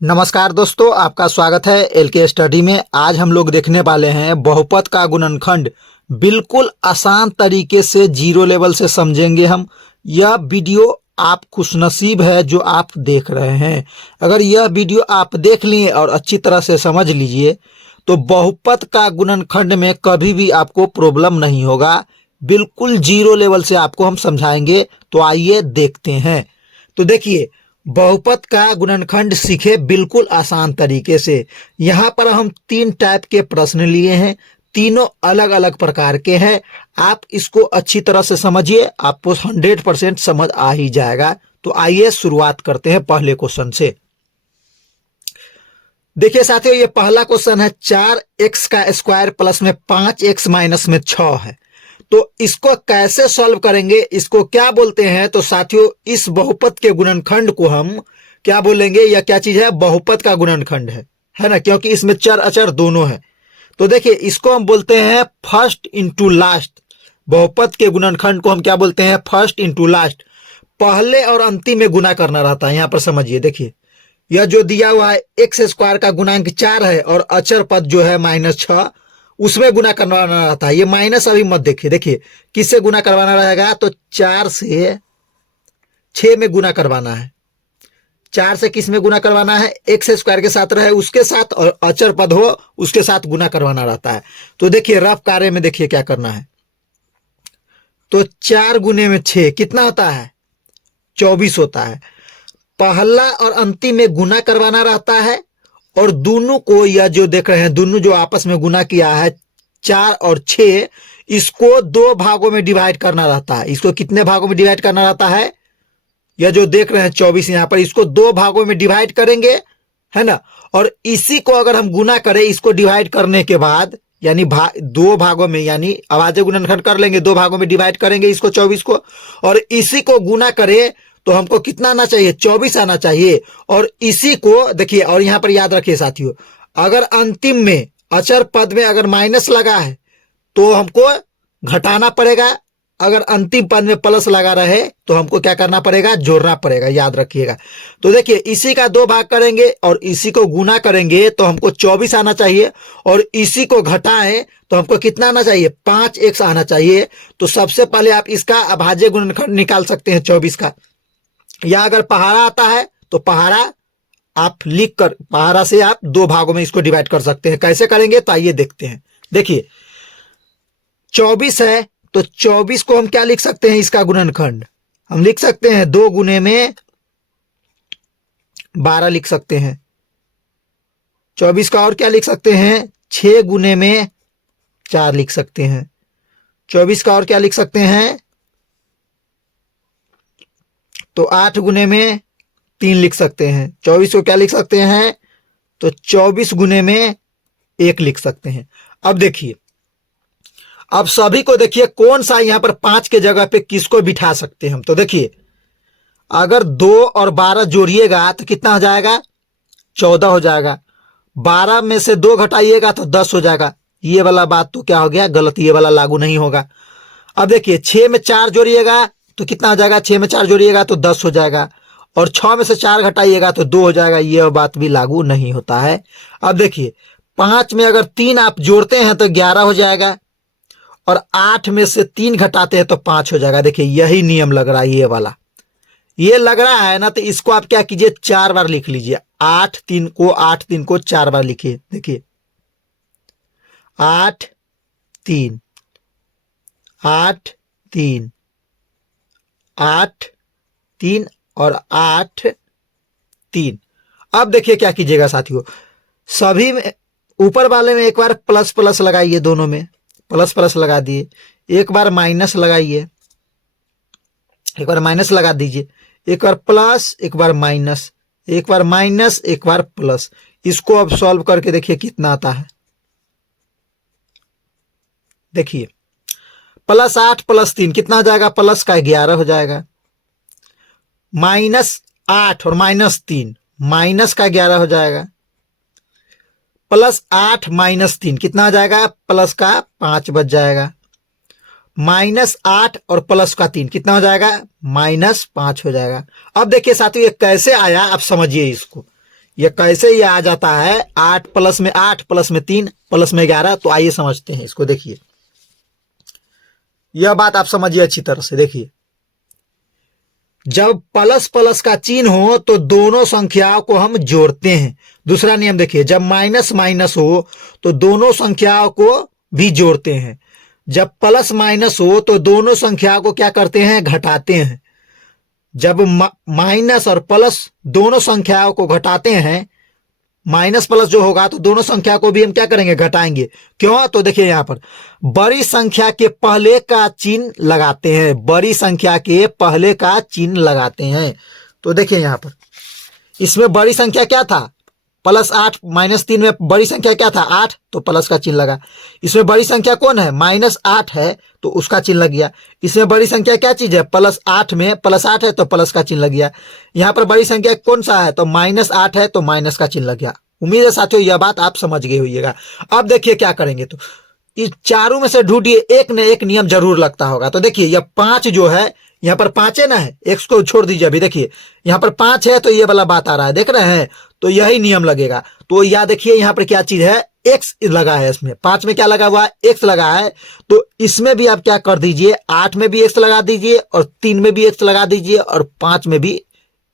नमस्कार दोस्तों, आपका स्वागत है एलके स्टडी में। आज हम लोग देखने वाले हैं बहुपद का गुणनखंड बिल्कुल आसान तरीके से जीरो लेवल से समझेंगे हम। यह वीडियो आप खुशनसीब है जो आप देख रहे हैं। अगर यह वीडियो आप देख लिए और अच्छी तरह से समझ लीजिए तो बहुपद का गुणनखंड में कभी भी आपको प्रॉब्लम नहीं होगा। बिल्कुल जीरो लेवल से आपको हम समझाएंगे। तो आइए देखते हैं। तो देखिए, बहुपद का गुणनखंड सीखे बिल्कुल आसान तरीके से। यहाँ पर हम 3 टाइप के प्रश्न लिए हैं, तीनों अलग अलग प्रकार के हैं। आप इसको अच्छी तरह से समझिए, आपको 100% समझ आ ही जाएगा। तो आइए शुरुआत करते हैं पहले क्वेश्चन से। देखिए साथियों, ये पहला क्वेश्चन है 4x का स्क्वायर प्लस में 5x माइनस में 6 है। तो इसको कैसे सॉल्व करेंगे, इसको क्या बोलते हैं? तो साथियों, इस बहुपद के गुणनखंड को हम क्या बोलेंगे? यह क्या चीज है? बहुपद का गुणनखंड है ना, क्योंकि इसमें चर अचर दोनों है। तो देखिए, इसको हम बोलते हैं फर्स्ट इंटू लास्ट। बहुपद के गुणनखंड को हम क्या बोलते हैं? First into last. पहले और अंतिम में गुना करना रहता है। यहां पर समझिए, देखिए यह जो दिया हुआ है एक्स स्क्वायर का गुणांक 4 है और अचर पद जो है -6, उसमें गुना करवाना रहता है। ये माइनस अभी मत देखिए। देखिए किससे गुना करवाना रहेगा? तो 4 से 6 में गुना करवाना है। 4 से किस में गुना करवाना है? एक्स स्क्वायर के साथ रहे उसके साथ, और अचर पद हो उसके साथ गुना करवाना रहता है। तो देखिए रफ कार्य में देखिए क्या करना है। तो 4 गुने में 6 कितना होता है? 24 होता है। पहला और अंतिम में गुना करवाना रहता है, और दोनों को यह जो देख रहे हैं, दोनों जो आपस में गुना किया है 4 और 6, इसको 2 भागों में डिवाइड करना रहता है। इसको कितने भागों में डिवाइड करना रहता है? यह जो देख रहे हैं 24, यहां पर इसको 2 भागों में डिवाइड करेंगे, है ना। और इसी को अगर हम गुना करें, इसको डिवाइड करने के बाद, यानी 2 भागों में, यानी अभाज्य गुणनखंड कर लेंगे, 2 भागों में डिवाइड करेंगे इसको 24 को, और इसी को गुना करें तो हमको कितना आना चाहिए? 24 आना चाहिए। और इसी को देखिए, और यहां पर याद रखिए साथियों, अगर अंतिम में अचर पद में अगर माइनस लगा है तो हमको घटाना पड़ेगा। अगर अंतिम पद में प्लस लगा रहे तो हमको क्या करना पड़ेगा? जोड़ना पड़ेगा। याद रखिएगा। तो देखिए, इसी का 2 भाग करेंगे और इसी को गुना करेंगे तो हमको 24 आना चाहिए, और इसी को घटाएं तो हमको कितना आना चाहिए? 5x आना चाहिए। तो सबसे पहले आप इसका अभाज्य गुणनखंड निकाल सकते हैं 24 का। या अगर पहाड़ा आता है तो पहाड़ा आप लिख कर, पहाड़ा से आप 2 भागों में इसको डिवाइड कर सकते हैं। कैसे करेंगे तो आइए देखते हैं। देखिए 24 है तो 24 को हम क्या लिख सकते हैं? इसका गुणनखंड हम लिख सकते हैं 2 गुने में 12 लिख सकते हैं। 24 का और क्या लिख सकते हैं? 6 गुने में 4 लिख सकते हैं। 24 का और क्या लिख सकते हैं? तो 8 गुने में 3 लिख सकते हैं। 24 को क्या लिख सकते हैं? तो 24 गुने में 1 लिख सकते हैं। अब देखिए, अब सभी को देखिए कौन सा यहां पर 5 के जगह पे किसको बिठा सकते हैं हम। तो देखिए, अगर 2 और 12 जोड़िएगा तो कितना हो जाएगा? 14 हो जाएगा। 12 में से 2 घटाइएगा तो 10 हो जाएगा। ये वाला बात तो क्या हो गया? गलत। ये वाला लागू नहीं होगा। अब देखिए 6 में 4 जोड़िएगा तो कितना हो जाएगा? 6 में 4 जोड़िएगा तो 10 हो जाएगा, और 6 में से 4 घटाइएगा तो 2 हो जाएगा। ये बात भी लागू नहीं होता है। अब देखिए 5 में अगर 3 आप जोड़ते हैं तो 11 हो जाएगा, और 8 में से 3 घटाते हैं तो 5 हो जाएगा। देखिए यही नियम लग रहा है। ये वाला ये लग रहा है ना, तो इसको आप क्या कीजिए? 4 बार लिख लीजिए। 8 3 को 4 बार लिखिए। देखिए 8 3 8 3 8 3 और 8 3। अब देखिए क्या कीजिएगा साथियों, सभी में ऊपर वाले में एक बार प्लस प्लस लगाइए, दोनों में प्लस प्लस लगा दिए। एक बार माइनस लगाइए, एक बार माइनस लगा दीजिए। एक बार प्लस, एक बार माइनस, एक बार माइनस, एक बार प्लस। इसको अब सॉल्व करके देखिए कितना आता है। देखिए +8 + 3 कितना हो जाएगा? प्लस का 11 हो जाएगा। -8 और -3 माइनस का 11 हो जाएगा। +8 - 3 कितना हो जाएगा? प्लस का 5 बच जाएगा। -8 और प्लस का 3 कितना हो जाएगा? -5 हो जाएगा। अब देखिए साथियों, ये कैसे आया आप समझिए इसको। ये कैसे ये आ जाता है 8 प्लस में 8 प्लस में 3 प्लस में 11। तो आइए समझते हैं इसको। देखिए यह बात आप समझिए अच्छी तरह से। देखिए जब प्लस प्लस का चिन्ह हो तो दोनों संख्याओं को हम जोड़ते हैं। दूसरा नियम देखिए, जब माइनस माइनस हो तो दोनों संख्याओं को भी जोड़ते हैं। जब प्लस माइनस हो तो दोनों संख्याओं को क्या करते हैं, घटाते हैं। जब माइनस और प्लस दोनों संख्याओं को घटाते हैं, माइनस प्लस जो होगा तो दोनों संख्या को भी हम क्या करेंगे, घटाएंगे। क्यों? तो देखिए यहां पर बड़ी संख्या के पहले का चिन्ह लगाते हैं, बड़ी संख्या के पहले का चिन्ह लगाते हैं। तो देखिए यहां पर इसमें बड़ी संख्या क्या था, +8 -3 में बड़ी संख्या क्या था, 8, तो प्लस का चिन्ह लगा। इसमें बड़ी संख्या कौन है, -8 है, तो उसका चिन्ह लग गया। इसमें बड़ी संख्या क्या चीज है, +8 में +8 है तो प्लस का चिन्ह लग गया। यहाँ पर बड़ी संख्या कौन सा है, तो -8 है तो माइनस का चिन्ह लग गया। उम्मीद है साथियों यह बात आप समझ गए होइएगा। अब देखिए क्या करेंगे, तो इस चारों में से ढूंढिए, एक न एक नियम जरूर लगता होगा। तो देखिए यह 5 जो है, यहाँ पर 5 है ना, है x को छोड़ दीजिए। अभी देखिए यहाँ पर 5 है तो ये वाला बात आ रहा है, देख रहे हैं, तो यही नियम लगेगा। तो या देखिए यहाँ पर क्या चीज है, x लगा है। इसमें 5 में क्या लगा हुआ है, x लगा है। तो इसमें भी आप क्या कर दीजिए, 8 में भी x लगा दीजिए और 3 में भी x लगा दीजिए और 5 में भी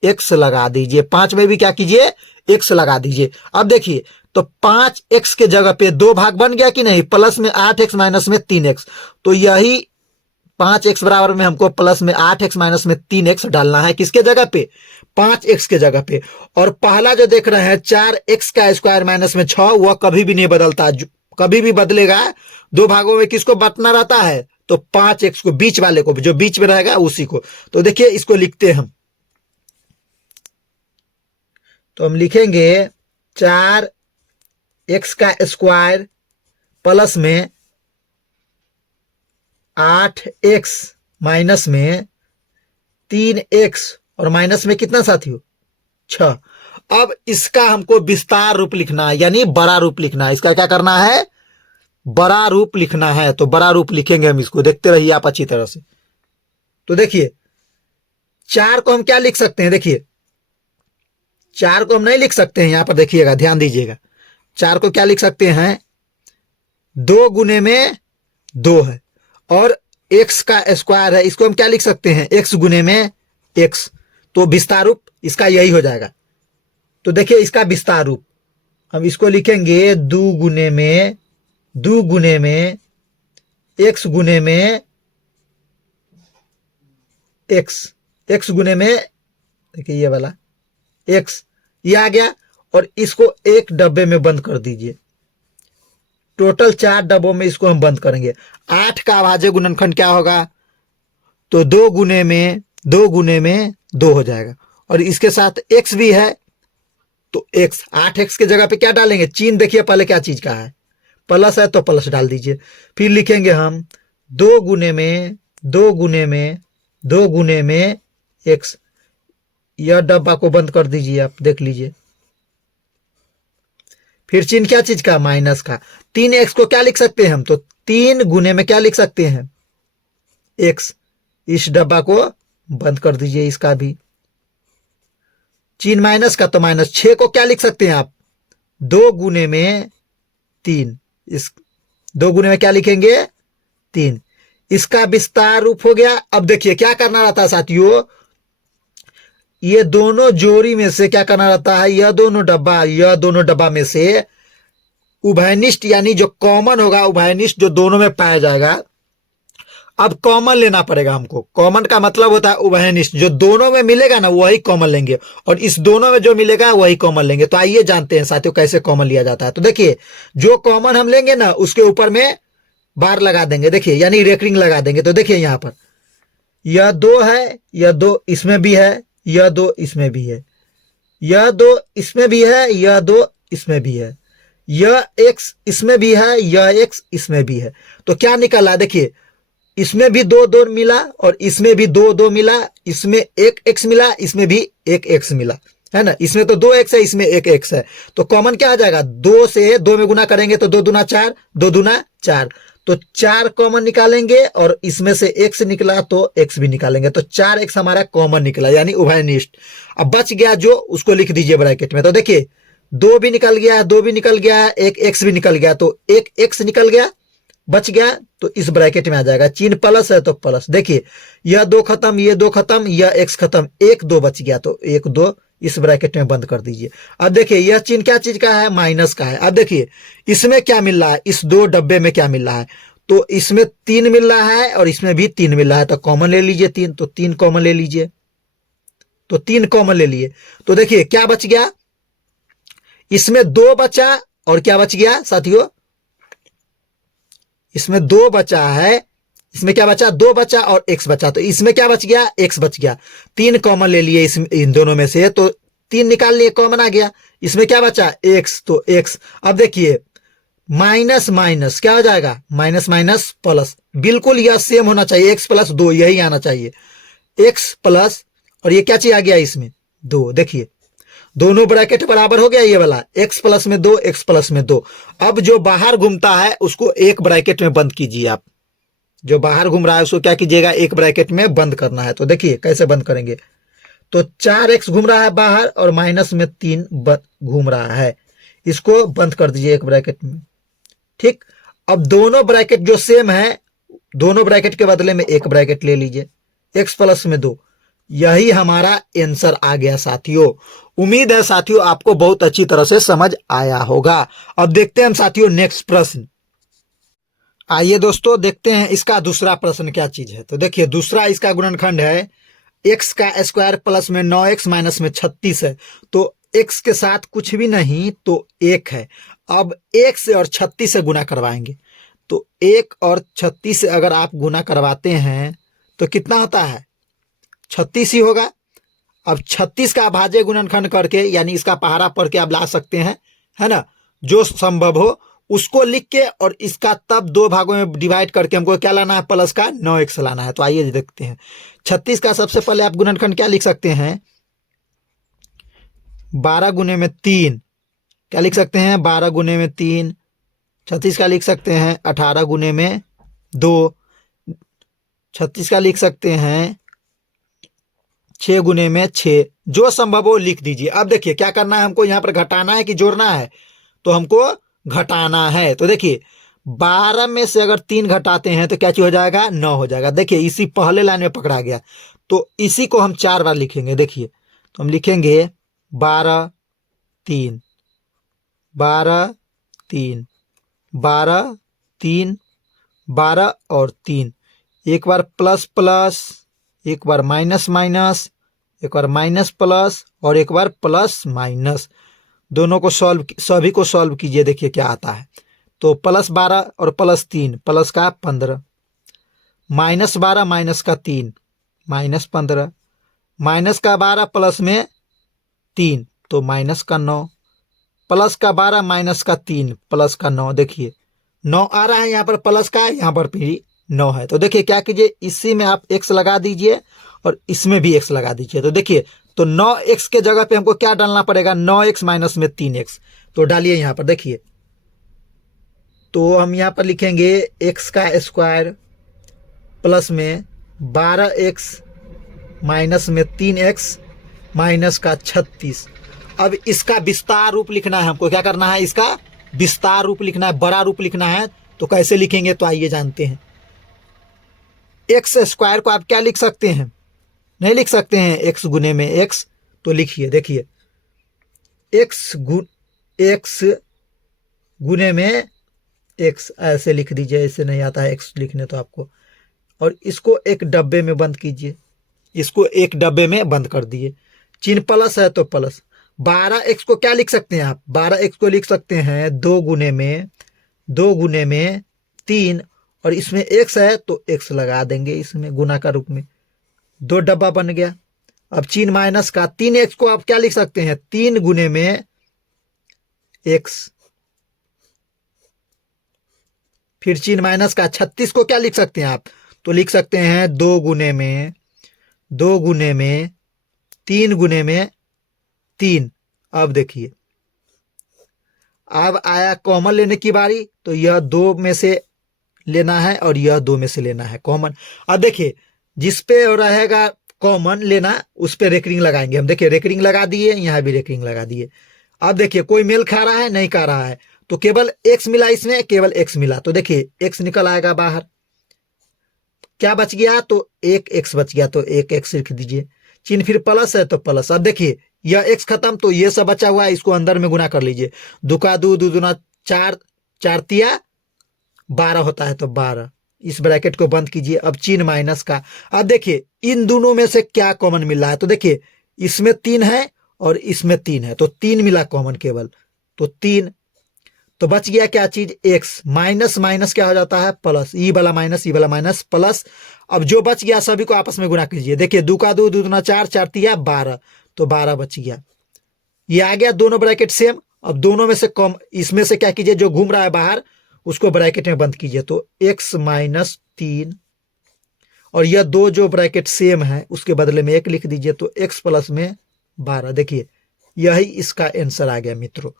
x लगा दीजिए। 5 में भी क्या कीजिए, x लगा दीजिए। अब देखिए तो 5x के जगह पे 2 भाग बन गया कि नहीं, प्लस में 8x माइनस में 3x। तो यही 5x बराबर में हमको प्लस में 8x माइनस में 3x डालना है, किसके जगह पे, 5x के जगह पे। और पहला जो देख रहे हैं 4x का स्क्वायर माइनस में 6, वह कभी भी नहीं बदलता, कभी भी बदलेगा 2 भागों में किसको बांटना रहता है, तो 5x को, बीच वाले को, जो बीच में रहेगा उसी को। तो देखिए इसको लिखते हैं हम, तो हम लिखेंगे 4x का स्क्वायर प्लस में 8x माइनस में 3x और माइनस में कितना साथियों, 6। अब इसका हमको विस्तार रूप लिखना है, यानी बड़ा रूप लिखना है। इसका क्या करना है, बड़ा रूप लिखना है। तो बड़ा रूप लिखेंगे हम, इसको देखते रहिए आप अच्छी तरह से। तो देखिए 4 को हम क्या लिख सकते हैं, देखिए 4 को हम नहीं लिख सकते हैं, यहां पर देखिएगा, ध्यान दीजिएगा। 4 को क्या लिख सकते हैं, 2 गुने में 2 है, और x का स्क्वायर है, इसको हम क्या लिख सकते हैं, x गुने में x। तो विस्तार रूप इसका यही हो जाएगा। तो देखिए इसका विस्तार रूप हम इसको लिखेंगे 2 गुने में x गुने में x गुने में, देखिए ये वाला x, ये आ गया। और इसको एक डब्बे में बंद कर दीजिए, टोटल 4 डब्बों में इसको हम बंद करेंगे। 8 का अभाज्य गुणनखंड क्या होगा, तो 2 गुने में 2 हो जाएगा। और इसके साथ x भी है, तो x, 8x के जगह पे क्या डालेंगे, चिन्ह देखिए पहले क्या चीज का है, प्लस है तो प्लस डाल दीजिए। फिर लिखेंगे हम 2 गुने में x। यह डब्बा को बंद कर दीजिए, आप देख लीजिए। फिर चिन्ह क्या चीज का, माइनस का। 3x को क्या लिख सकते हैं हम, तो 3 गुने में क्या लिख सकते हैं, x। इस डब्बा को बंद कर दीजिए, इसका भी चिन्ह माइनस का, तो -6 को क्या लिख सकते हैं आप, 2 गुने में 3। इस 2 गुने में क्या लिखेंगे, 3। इसका विस्तार रूप हो गया। अब देखिए क्या करना रहता है साथियों, ये दोनों जोड़ी में से क्या करना रहता है, यह दोनों डब्बा में से उभयनिष्ठ, यानी जो कॉमन होगा, उभयनिष्ठ जो दोनों में पाया जाएगा। अब कॉमन लेना पड़ेगा हमको। कॉमन का मतलब होता है उभयनिष्ठ, जो दोनों में मिलेगा ना वही कॉमन लेंगे, और इस दोनों में जो मिलेगा वही कॉमन लेंगे। तो आइए जानते हैं साथियों कैसे कॉमन लिया जाता है। तो देखिए जो कॉमन हम लेंगे ना उसके ऊपर में बार लगा देंगे, देखिए, यानी रेकरिंग लगा देंगे। तो देखिए यहां पर यह 2 है, यह 2 इसमें भी है, यह 2 इसमें भी है, यह 2 इसमें भी है, यह 2 इसमें भी है, यह x इसमें भी है, यह x इसमें भी है। तो क्या निकला, देखिए इसमें भी 2 मिला और इसमें भी 2 मिला, इसमें 1 x मिला, इसमें भी 1 x मिला, है ना। इसमें तो 2 x है, इसमें 1 x है। तो कॉमन क्या आ जाएगा, 2 से 2 में गुना करेंगे तो 2 दूना 4, 2 दूना 4। तो 4 कॉमन निकालेंगे और इसमें से x निकला तो x भी निकालेंगे, तो 4x हमारा कॉमन निकला यानी उभयनिष्ठ। अब बच गया जो, उसको लिख दीजिए ब्रैकेट में। तो देखिए 2 भी निकल गया, 2 भी निकल गया, एक x भी निकल गया, तो एक x निकल गया, बच गया, तो इस ब्रैकेट में आ जाएगा। चिन्ह प्लस है तो प्लस। देखिए यह 2 खत्म, ये 2 खत्म, यह x खत्म, 1 2 बच गया, तो 1 2 इस ब्रैकेट में बंद कर दीजिए। अब देखिए यह चिन्ह क्या चीज का है, माइनस का है। अब देखिए इसमें क्या मिल रहा है, इस 2 डब्बे में क्या मिल रहा है, तो इसमें 3 मिल रहा है और इसमें भी 3 मिल रहा है, तो कॉमन ले लीजिए 3, तो 3 कॉमन ले लीजिए, तो 3 कॉमन ले लिए। तो देखिए क्या बच गया, इसमें 2 बचा और क्या बच गया साथियों, इसमें 2 बचा है, इसमें क्या बचा, 2 बचा और x बचा, तो इसमें क्या बच गया, x बच गया। 3 कॉमन ले लिए इन दोनों में से, तो 3 निकाल लिए, कॉमन आ गया। इसमें क्या बचा, x, तो x। अब देखिए माइनस माइनस क्या हो जाएगा, माइनस माइनस प्लस, बिल्कुल यह सेम होना चाहिए, x प्लस 2 यही आना चाहिए, x प्लस, और ये क्या चीज आ गया इसमें 2। देखिए दोनों ब्रैकेट बराबर हो गया, ये वाला x प्लस में 2, x प्लस में 2। अब जो बाहर घूमता है उसको एक ब्रैकेट में बंद कीजिए आप, जो बाहर घूम रहा है उसको क्या कीजिएगा, एक ब्रैकेट में बंद करना है। तो देखिए कैसे बंद करेंगे, तो 4x घूम रहा है बाहर और माइनस में 3 घूम रहा है, इसको बंद कर दीजिए एक ब्रैकेट में। ठीक, अब दोनों ब्रैकेट जो सेम है, दोनों ब्रैकेट के बदले में एक ब्रैकेट ले लीजिए, x प्लस में 2। यही हमारा आंसर आ गया साथियों। उम्मीद है साथियों आपको बहुत अच्छी तरह से समझ आया होगा। अब देखते हैं हम साथियों नेक्स्ट प्रश्न। आइए दोस्तों देखते हैं इसका दूसरा प्रश्न क्या चीज है। तो देखिए दूसरा इसका गुणनखंड है x का स्क्वायर प्लस में 9x माइनस में 36 है, तो x के साथ कुछ भी नहीं तो 1 है। अब 1 से और 36 से गुना करवाएंगे, तो 1 और 36 से अगर आप गुना करवाते हैं तो कितना होता है, 36 ही होगा। अब 36 का भाज्य गुणनखंड करके यानी इसका पहाड़ा पढ़ के आप ला सकते हैं, है ना, जो संभव हो उसको लिख के, और इसका तब 2 भागों में डिवाइड करके हमको क्या लाना है, प्लस का 9x लाना है। तो आइए देखते हैं 36 का सबसे पहले आप गुणनखंड क्या लिख सकते हैं, 12 गुने में 3, क्या लिख सकते हैं, 12 गुने में 3। 36 का लिख सकते हैं 18 गुने में 2। 36 का लिख सकते हैं 6 गुने में 6, जो संभव हो लिख दीजिए। अब देखिए क्या करना है, हमको यहाँ पर घटाना है कि जोड़ना है, तो हमको घटाना है। तो देखिए 12 में से अगर 3 घटाते हैं तो क्या चीज हो जाएगा, 9 हो जाएगा। देखिए इसी पहले लाइन में पकड़ा गया, तो इसी को हम 4 बार लिखेंगे। देखिए तो हम लिखेंगे 12 3 12 3 12 3 12 और 3, एक बार प्लस प्लस, एक बार माइनस माइनस, एक बार माइनस प्लस और एक बार प्लस माइनस, दोनों को सभी को सॉल्व कीजिए। देखिए क्या आता है, तो प्लस 12 और प्लस 3 प्लस का 15, माइनस 12 माइनस का 3 माइनस 15, माइनस का 12 प्लस में 3 तो माइनस का 9, प्लस का 12 माइनस का 3 प्लस का 9। देखिए 9 आ रहा है यहाँ पर प्लस का, यहाँ पर भी 9 है। तो देखिए क्या कीजिए, इसी में आप x लगा दीजिए और इसमें भी x लगा दीजिए। तो देखिए तो 9x के जगह पे हमको क्या डालना पड़ेगा, 9x माइनस में 3x, तो डालिए यहाँ पर। देखिए तो हम यहाँ पर लिखेंगे x का स्क्वायर प्लस में 12x माइनस में 3x माइनस का 36। अब इसका विस्तार रूप लिखना है हमको, क्या करना है, इसका विस्तार रूप लिखना है, बड़ा रूप लिखना है। तो कैसे लिखेंगे, तो आइए जानते हैं। एक्स स्क्वायर को आप क्या लिख सकते हैं, नहीं लिख सकते हैं एक्स गुने में एक्स, तो लिखिए। देखिए एक्स गुने में एक्स ऐसे लिख दीजिए, ऐसे नहीं आता है एक्स लिखने तो आपको, और इसको एक डब्बे में बंद कीजिए, इसको एक डब्बे में बंद कर दिए। चिन्ह प्लस है तो प्लस। 12x को क्या लिख सकते हैं आप, 12x को लिख सकते हैं 2 गुने में 3, और इसमें x है तो x लगा देंगे इसमें गुना का रूप में, 2 डब्बा बन गया। अब चिन्ह माइनस का 3x को आप क्या लिख सकते हैं, 3 गुने में x, फिर चिन्ह माइनस का 36 को क्या लिख सकते हैं आप, तो लिख सकते हैं 2 गुने में 3 गुने में 3। अब देखिए अब आया कॉमन लेने की बारी, तो यह 2 में से लेना है और यह 2 में से लेना है कॉमन। अब देखिए जिस पे रहेगा कॉमन लेना उस पे रेकरिंग लगाएंगे हम। देखिए रेकरिंग लगा दिए, यहाँ भी रेकरिंग लगा दिए। अब देखिए कोई मेल खा रहा है, नहीं खा रहा है, तो केवल एक्स मिला, इसमें केवल एक्स मिला, तो देखिए एक्स निकल आएगा बाहर। क्या बच गया, तो एक एक्स बच गया, तो एक एक्स लिख दीजिए। चिन्ह फिर प्लस है तो प्लस। अब देखिए यह एक्स खत्म, तो ये सब बचा हुआ है, इसको अंदर में गुना कर लीजिए। दो का दो, दो दूना चार, चार तिया 12 होता है, तो 12। इस ब्रैकेट को बंद कीजिए। अब चिन्ह माइनस का। अब देखिए इन दोनों में से क्या कॉमन मिल रहा है, तो देखिए इसमें 3 है और इसमें 3 है, तो 3 मिला कॉमन केवल, तो 3। तो बच गया क्या चीज, एक्स। माइनस माइनस क्या हो जाता है, प्लस। ई वाला माइनस प्लस। अब जो बच गया सभी को आपस में गुणा कीजिए। देखिए दो का दो, दो दूना चार, चार तिया 12, तो 12 बच गया। ये आ गया दोनों ब्रैकेट सेम। अब दोनों में से कम, इसमें से क्या कीजिए, जो घूम रहा है बाहर उसको ब्रैकेट में बंद कीजिए, तो x माइनस 3, और यह दो जो ब्रैकेट सेम है उसके बदले में 1 लिख दीजिए, तो x प्लस में 12। देखिए यही इसका आंसर आ गया मित्रों।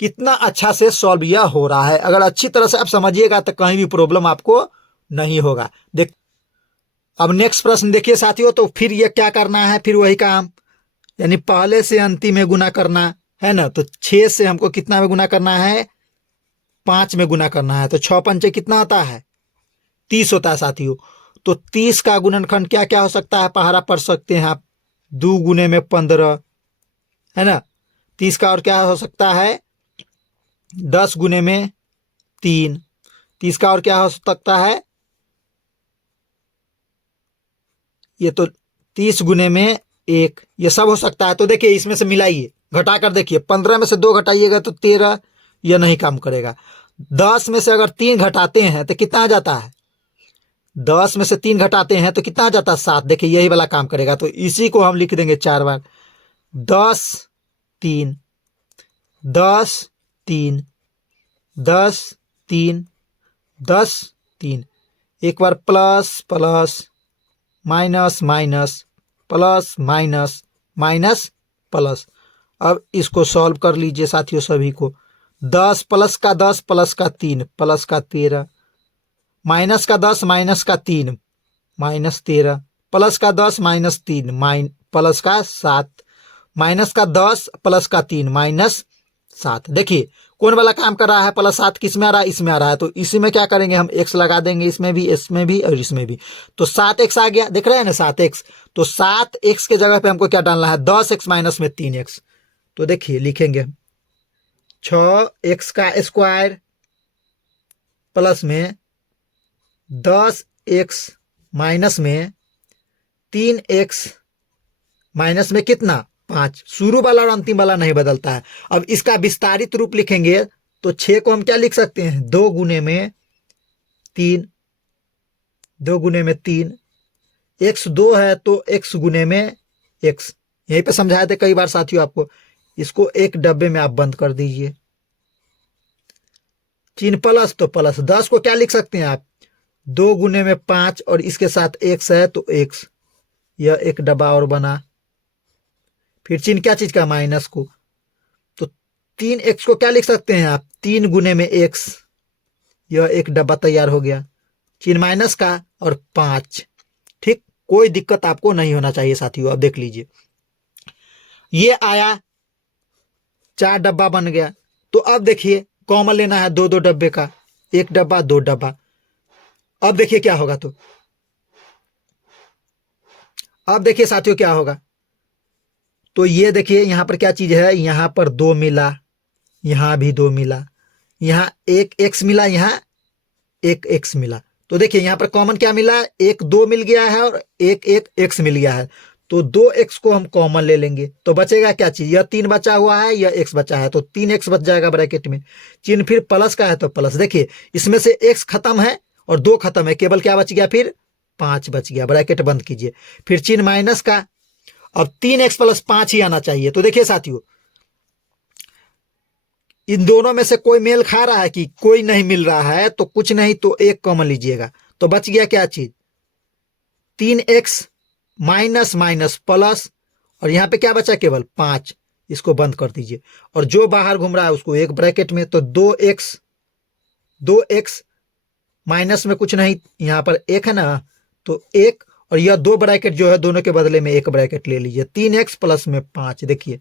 कितना अच्छा से सॉल्व यह हो रहा है। अगर अच्छी तरह से आप समझिएगा तो कहीं भी प्रॉब्लम आपको नहीं होगा। देख अब नेक्स्ट प्रश्न देखिए साथियों, तो फिर ये क्या करना है, फिर वही काम, यानी पहले से अंतिम में गुना करना है ना। तो 6 से हमको कितना में गुना करना है, 5 में गुना करना है, तो 6 पंचे कितना आता है, 30 होता है साथियों। तो 30 का गुणनखंड क्या क्या हो सकता है, पहाड़ा पढ़ सकते हैं आप, 2 गुने में 15 है ना। 30 का और क्या हो सकता है, 10 गुने में 3। 30 का और क्या हो सकता है, ये तो 30 गुने में 1, ये सब हो सकता है। तो देखिए इसमें से मिलाइए, घटाकर देखिए, 15 में से 2 घटाइएगा तो 13, यह नहीं काम करेगा। 10 में से अगर 3 घटाते हैं तो कितना आ जाता है, 10 में से 3 घटाते हैं तो कितना आ जाता है, 7। देखिए यही वाला काम करेगा, तो इसी को हम लिख देंगे 4 बार। 10 3, 10 3, 10 3, 10 3, एक बार plus plus minus minus plus minus minus plus. अब इसको सॉल्व कर लीजिए साथियों सभी को। 10 प्लस का 10 प्लस का 3 प्लस का 13, माइनस का 10 माइनस का 3 माइनस 13, प्लस का 10 माइनस 3 प्लस का 7, माइनस का 10 प्लस का 3 माइनस 7। देखिए कौन वाला काम कर रहा है, प्लस 7 किस में आ रहा है, इसमें आ रहा है, तो इसी में क्या करेंगे हम, x लगा देंगे, इसमें भी और इसमें भी। तो 7x आ गया, देख रहे हैं ना 7x। तो 7x के जगह पे हमको क्या डालना है, 10x माइनस में 3x। तो देखिए लिखेंगे 6x का स्क्वायर प्लस में 10x माइनस में 3x माइनस में कितना, 5। शुरू वाला और अंतिम वाला नहीं बदलता है। अब इसका विस्तारित रूप लिखेंगे तो 6 को हम क्या लिख सकते हैं, 2 गुने में 3, 2 गुने में 3, x 2 है तो x गुने में x। यहीं पे समझाए थे कई बार साथियों आपको। इसको एक डब्बे में आप बंद कर दीजिए। चिन्ह प्लस तो प्लस। 10 को क्या लिख सकते हैं आप, 2 गुने में 5 और इसके साथ x है तो x, यह एक डब्बा और बना। फिर चिन्ह क्या चीज का, माइनस को, तो 3x को क्या लिख सकते हैं आप, 3 गुने में x, यह एक डब्बा तैयार हो गया। चिन्ह माइनस का और 5। ठीक, कोई दिक्कत आपको नहीं होना चाहिए साथियों। अब देख लीजिए ये आया, 4 डब्बा बन गया। तो अब देखिए कॉमन लेना है 2 2 डब्बे का, 1 डब्बा 2 डब्बा। अब देखिए क्या होगा, तो अब देखिए साथियों क्या होगा, तो ये देखिए यहां पर क्या चीज है, यहां पर 2 मिला, यहां भी 2 मिला, यहां 1 x मिला, यहां 1 x मिला। तो देखिए यहां पर कॉमन क्या मिला, 1 2 मिल गया है और 1 1 x मिल गया है। तो 2x को हम कॉमन ले लेंगे तो बचेगा क्या चीज, यह 3 बचा हुआ है, यह x बचा है, तो 3x बच जाएगा ब्रैकेट में। चिन्ह फिर प्लस का है तो प्लस। देखिए इसमें से x खत्म है और 2 खत्म है, केवल क्या बच गया, फिर 5 बच गया। ब्रैकेट बंद कीजिए। फिर चिन्ह माइनस का, अब 3x प्लस 5 ही आना चाहिए। तो देखिए साथियों इन दोनों में से कोई मेल खा रहा है कि कोई नहीं मिल रहा है, तो कुछ नहीं तो 1 कॉमन लीजिएगा। तो बच गया क्या चीज, 3x माइनस माइनस प्लस, और यहां पे क्या बचा, केवल 5। इसको बंद कर दीजिए और जो बाहर घूम रहा है उसको एक ब्रैकेट में। तो 2x माइनस में कुछ नहीं, यहाँ पर 1 है ना, तो 1 और यह 2 ब्रैकेट जो है दोनों के बदले में 1 ब्रैकेट ले लीजिए। 3x प्लस में 5, देखिए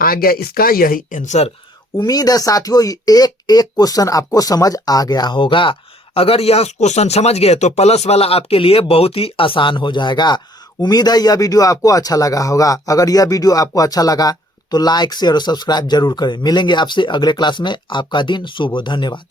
आ गया इसका यही आंसर। उम्मीद है साथियों एक एक क्वेश्चन आपको समझ आ गया होगा। अगर यह क्वेश्चन समझ गए तो प्लस वाला आपके लिए बहुत ही आसान हो जाएगा। उम्मीद है यह वीडियो आपको अच्छा लगा होगा। अगर यह वीडियो आपको अच्छा लगा तो लाइक शेयर और सब्सक्राइब जरूर करें। मिलेंगे आपसे अगले क्लास में। आपका दिन शुभ हो। धन्यवाद।